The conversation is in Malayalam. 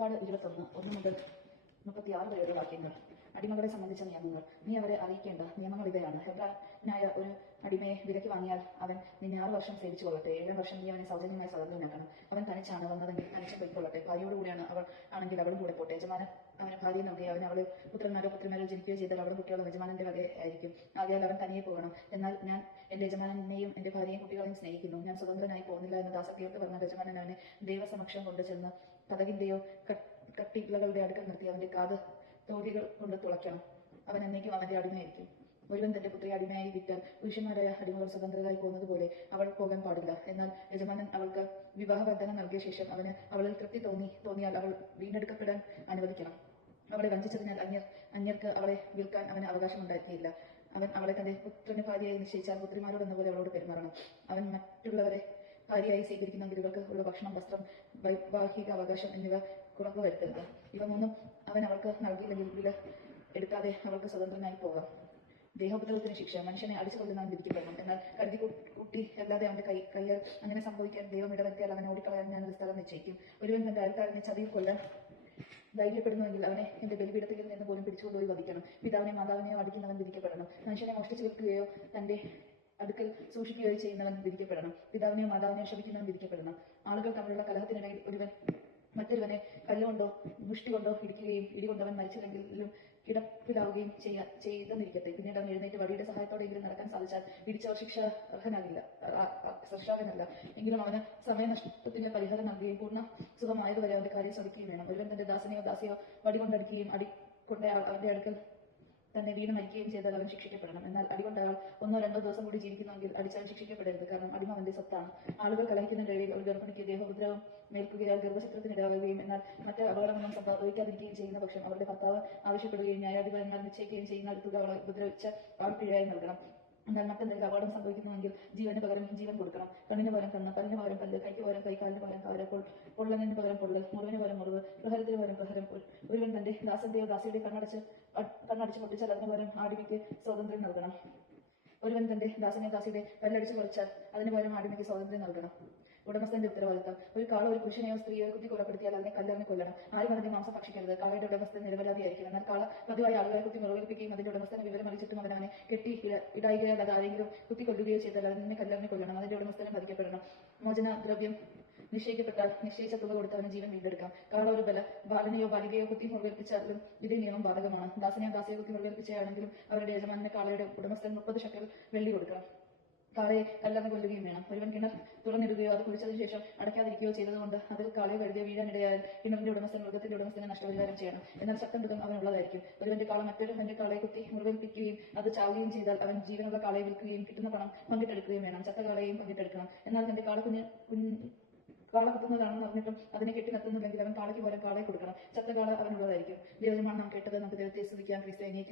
പുറപ്പാട് 21:1-36 വരെയുള്ള വാക്യങ്ങൾ. അടിമകളെ സംബന്ധിച്ച നിയമങ്ങൾ. നീ അവരെ അറിയിക്കേണ്ട നിയമങ്ങൾ ഇവയാണ്. ഹെബ്രാനായ ഒരു അടിമയെ വിലയ്ക്ക് വാങ്ങിയാൽ അവൻ നിന്നെ 6 വർഷം സേവിച്ചു കൊള്ളട്ടെ. 7 വർഷം നീ അവനെ സൗജന്യമായി സ്വതന്ത്രനാക്കണം. അവൻ തനിച്ചാണ് വന്നതെങ്കിൽ തനിച്ച് പൊയ്ക്കൊള്ളട്ടെ. ഭാര്യയോടുകൂടിയാണ് അവൾ ആണെങ്കിൽ അവളും കൂടെ പോട്ടെ. യജമാനൻ അവന് ഭാര്യയെ നൽകി അവൻ അവളെ പുത്രന്മാരോ പുത്രിമാരോ ജനിക്കുകയോ ചെയ്താൽ അവളും കുട്ടികളും യജമാനന്റെ വകയായിരിക്കും. ആകയാൽ അവൻ തനിയെ പോകണം. എന്നാൽ ഞാൻ എന്റെ യജമാനെയും എന്റെ ഭാര്യയും കുട്ടികളെയും സ്നേഹിക്കുന്നു. ഞാൻ സ്വതന്ത്രനായി പോകുന്നില്ല എന്ന് ദാസത്തിയോട് പറഞ്ഞ യജമാനൻ അവനെ ദൈവസമക്ഷം കൊണ്ടുചെന്ന് കതകിന്റെയോ കട്ടികളകളുടെ അടുക്കൽ നിർത്തി അവന്റെ കാത് തോഴികൾ കൊണ്ട് തുളയ്ക്കണം. അവൻ എന്നേക്കും അവന്റെ അടിമയായിരിക്കും. ഒരുവൻ തന്റെ പുത്രിയെ അടിമയായി വിറ്റാൽ പുരുഷന്മാരായ അടിമകൾ സ്വതന്ത്രരായി പോകുന്നത് പോലെ അവൾ പോകാൻ പാടില്ല. എന്നാൽ യജമാനൻ അവൾക്ക് വിവാഹബന്ധനം നൽകിയ ശേഷം അവന് അവളിൽ തൃപ്തി തോന്നിയാൽ അവൾ വീണ്ടെടുക്കപ്പെടാൻ അനുവദിക്കണം. അവളെ വഞ്ചിച്ചതിനാൽ അന്യർക്ക് അവളെ വിൽക്കാൻ അവന് അവകാശമുണ്ടായിരുന്നില്ല. അവൻ അവളെ തന്റെ പുത്രന് ഭാര്യയായി നിശ്ചയിച്ചാൽ പുത്രിമാരോട് എന്നപോലെ അവളോട് പെരുമാറണം. അവൻ മറ്റുള്ളവരെ ഭാര്യയായി സ്വീകരിക്കുന്ന ഗിരികൾക്ക് ഉള്ള ഭക്ഷണം, വസ്ത്രം, വൈവാഹിക അവകാശം എന്നിവ കുറവ് വരുത്തരുത്. ഇവ മൂന്നും അവൻ അവൾക്ക് നൽകിയില്ലെങ്കിൽ വില എടുക്കാതെ അവൾക്ക് സ്വതന്ത്രനായി പോകാം. ദേഹോപദ്രവത്തിന് ശിക്ഷ. മനുഷ്യനെ അടിച്ചു കൊല്ലുന്നവൻ വിധിക്കപ്പെടണം. എന്നാൽ കരുതി കൂട്ടി അല്ലാതെ അവന്റെ കയ്യാൽ അങ്ങനെ സംഭവിക്കാൻ ദൈവം ഇടവരുത്തിയാൽ അവൻ ഓടിക്കളയാൻ ഞാനൊരു സ്ഥലം നിശ്ചയിക്കും. ഒരുവൻ തന്റെ അയൽക്കാരനെ ചതിയിൽ കൊല്ലാൻ ധൈര്യപ്പെടുന്നുവെങ്കിൽ അവനെ എന്റെ ബലിപീഠത്തിൽ നിന്ന് പോലും പിടിച്ചുകൊണ്ടുപോയി വധിക്കണം. പിതാവിനെയോ മാതാവിനെയോ അടിക്കുന്നവൻ വിധിക്കപ്പെടണം. മനുഷ്യനെ മോഷ്ടിച്ചു വിൽക്കുകയോ തന്റെ അടുക്കൽ സൂക്ഷിക്കുകയോ ചെയ്യുന്നവൻ വിധിക്കപ്പെടണം. പിതാവിനെയോ മാതാവിനെയോ ശപിക്കുന്നവൻ വിധിക്കപ്പെടണം. ആളുകൾ തമ്മിലുള്ള കലഹത്തിനിടയിൽ ഒരുവൻ മറ്റൊരുവനെ കല്ലുകൊണ്ടോ മുഷ്ടി കൊണ്ടോ ഇടിക്കുകയും ഇടികൊണ്ടവൻ മരിച്ചില്ലെങ്കിലും കിടപ്പിലാവുകയും ചെയ്തെന്നിരിക്കട്ടെ. പിന്നീട് അവൻ എഴുന്നേറ്റ് വടിയുടെ സഹായത്തോടെയെങ്കിലും നടക്കാൻ സാധിച്ചാൽ ഇടിച്ചവർ ശിക്ഷാർഹനല്ല. എങ്കിലും അവന് സമയനഷ്ടത്തിന്റെ പരിഹാരം നൽകുകയും പൂർണ്ണ സുഖമായതുവരെ അവന്റെ കാര്യം ശ്രമിക്കുകയും വേണം. ഒരുവൻ തന്റെ ദാസനെയോ ദാസിയോ വടികൊണ്ടടിക്കുകയും അടികൊണ്ട അവന്റെ അടുക്കൽ തന്നെ വീണ് മരിക്കുകയും ചെയ്താൽ അവൻ ശിക്ഷിക്കപ്പെടണം. എന്നാൽ അടികൊണ്ട് അയാൾ 1-2 ദിവസം കൂടി ജീവിക്കുന്നുവെങ്കിൽ അടിച്ചാൽ ശിക്ഷിക്കപ്പെടരുത്. കാരണം അടിമ അവന്റെ സ്വത്താണ്. ആളുകൾ കലഹിക്കുന്നതിനിടയിൽ ഒരു ഗർഭിണിക്ക് ദേഹോപദ്രവം മേൽക്കുകയാൽ ഗർഭചക്രത്തിനിടയാവുകയും എന്നാൽ മറ്റ് അപകടമൊന്നും സംഭവിക്കാതിരിക്കുകയും ചെയ്യുന്ന പക്ഷം അവരുടെ ഭർത്താവ് ആവശ്യപ്പെടുകയും ന്യായാധിപന്മാർ നിശ്ചയിക്കുകയും ചെയ്യുന്ന തുക അവളെ ഉപദ്രവിച്ച ആൾ പിഴയായി നൽകണം. എന്നാൽ മറ്റെന്തെങ്കിലും അപകടം സംഭവിക്കുന്നുവെങ്കിൽ ജീവന് പകരം ജീവൻ കൊടുക്കണം. കണ്ണിന് പകരം കണ്ണ്, പല്ലിന് പകരം പല്ല്, കൈക്ക് പകരം കൈ, കാലിന് പകരം കാല്, പൊള്ളലിന് പകരം പൊള്ളൽ, മുറിവിന് പകരം മുറിവ്, പ്രഹരത്തിന് പകരം പ്രഹരം. ഒരുവൻ തന്റെ ദാസന്റെയോ ദാസിയുടെയോ കണ്ണടിച്ച് പൊട്ടിച്ചാൽ അതിന് പകരം ആടിമയ്ക്ക് സ്വാതന്ത്ര്യം നൽകണം. ഒരുവൻ തന്റെ ദാസനെയോ ദാസിയുടെ പല്ലടിച്ച് കുറച്ചാൽ അതിന് പകരം ആടിമയ്ക്ക് സ്വാതന്ത്ര്യം നൽകണം. ഉടമസ്ഥന്റെ ഉത്തരവാദിത്തം. ഒരു കാള ഒരു പുരുഷനെയോ സ്ത്രീയോ കുത്തി കൊലപ്പെടുത്തിയാൽ അതിനെ കല്ലെറിഞ്ഞ് കൊല്ലണം. ആരും അതിന്റെ മാംസം ഭക്ഷിക്കരുത്. കാളയുടെ ഉടമസ്ഥൻ നിരപരാധിയായിരിക്കും. എന്നാൽ കാള പതിവായി ആളുകളെ കുത്തി മുറിവേൽപ്പിക്കുകയും അതിന്റെ ഉടമസ്ഥനെ വിവരം അറിയിച്ചിട്ടും അവനെ കെട്ടി ഇടായികയോ അത് ആരെങ്കിലും കുത്തി കൊല്ലുകയോ ചെയ്താൽ അതിനെ കല്ലെറിഞ്ഞ് കൊല്ലണം. അതിന്റെ ഉടമസ്ഥനെ ഭരിക്കപ്പെടണം. മോചനദ്രവ്യം നിശ്ചയിക്കപ്പെട്ടാൽ നിശ്ചയിച്ച തുക കൊടുത്ത് അവന് ജീവൻ വീണ്ടെടുക്കാം. കാള ഒരു ബാലനെയോ ബാലികയോ കുത്തി മുറിവേൽപ്പിച്ചാലും ഇതേ നിയമം ബാധകമാണ്. ദാസനെയോ ദാസിയോ കുത്തി മുറിവേൽപ്പിച്ചാണെങ്കിലും അവരുടെ യജമാനന് കാളയുടെ ഉടമസ്ഥൻ 30 ശക്കൽ വെള്ളി കൊടുക്കണം. കാളയെ കല്ലെറിഞ്ഞ് കൊല്ലുകയും വേണം. ഒരുവൻ കിണർ തുറന്നിടുകയോ അത് കുഴിച്ചതിനു ശേഷം അടയ്ക്കാതിരിക്കുകയോ ചെയ്തതുകൊണ്ട് അതിൽ കാളയെ കരുതിയോ വീഴാനിടയായാൽ കിണറിന്റെ ഉടമസ്ഥൻ മൃഗത്തിന്റെ ഉടമസ്ഥനെ നഷ്ടപരിഹാരം ചെയ്യണം. എന്നാൽ ശക്തമൃഗം അവനുള്ളതായിരിക്കും. ഒരുവന്റെ കാള മറ്റൊരുവന്റെ കാളയെ കുത്തി മുറിവേൽപ്പിക്കുകയും അത് ചാവുകയും ചെയ്താൽ അവൻ ജീവനുള്ള കാളയെ വിൽക്കുകയും കിട്ടുന്ന പണം പങ്കിട്ടെടുക്കുകയും വേണം. ചത്ത കാളയെയും പങ്കിട്ടെടുക്കണം. എന്നാൽ തന്റെ കാള കുത്തുന്നതാണെന്ന് പറഞ്ഞിട്ടും അതിനെ കെട്ടി നിർത്തുന്നില്ലെങ്കിൽ അവൻ കാളയ്ക്ക് പോലെ കാളയെ കൊടുക്കണം. ചത്ത കാള അവനുള്ളതായിരിക്കും. ദൈവജനമാണ് നാം കേട്ടത്. നമുക്ക് ദൈവത്തെ സ്തുതിക്കാം. ക്രിസ്തുവിനെ